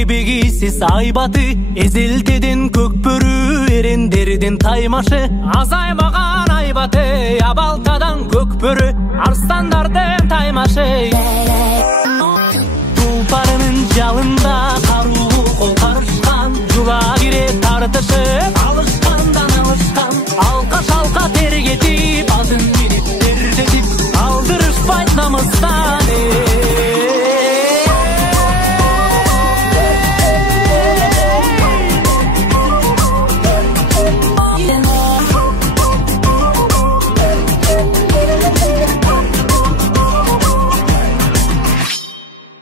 эбегейсиз айбаты, эзелтеден көкбөрү, эрендерден таймашы, азаймаган айбаты, абалтадан көкбөрү, арстандардын таймашы. Тулпарынын жалында каруу кол карышкан, жула кире тартышып, алышкандан алышкан, алка шалка тергетип, атын минип тердетип, алдырышпайт намыстан.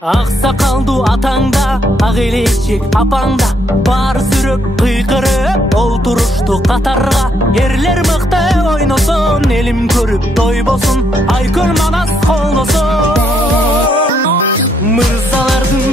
Ак сакалдуу атаңда, ак элечек апаңда, бар сүрөп кыйкырып олтурушту катарга. Эрлер мыкты ойносун, элим көрүп тойбосун, айкөл манас колдосун. Мырзалардын